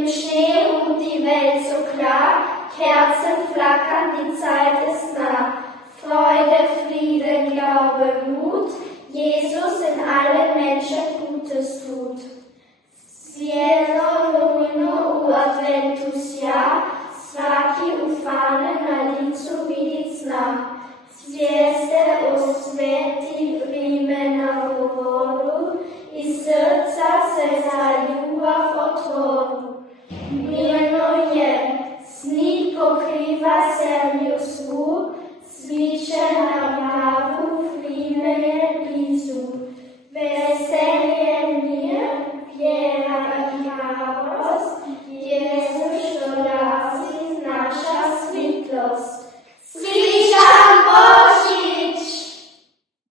Im Schnee ruht die Welt so klar, Kerzen flackern, die Zeit ist nah. Freude, Friede, Glaube, Mut, Jesus in allen Menschen Gutes tut. Cielo, lumino, u adventus ja, svaki ufane na licu vidic zna. Zvijezde osveti vremena govoru i srca se za ljubav otvoru. Mirno je, snijeg pokriva zemlju svu, cviće na mravu, vrime je blizu. Veselje, mir, vjera i hrabrost, Jezus što razi naša svitlost.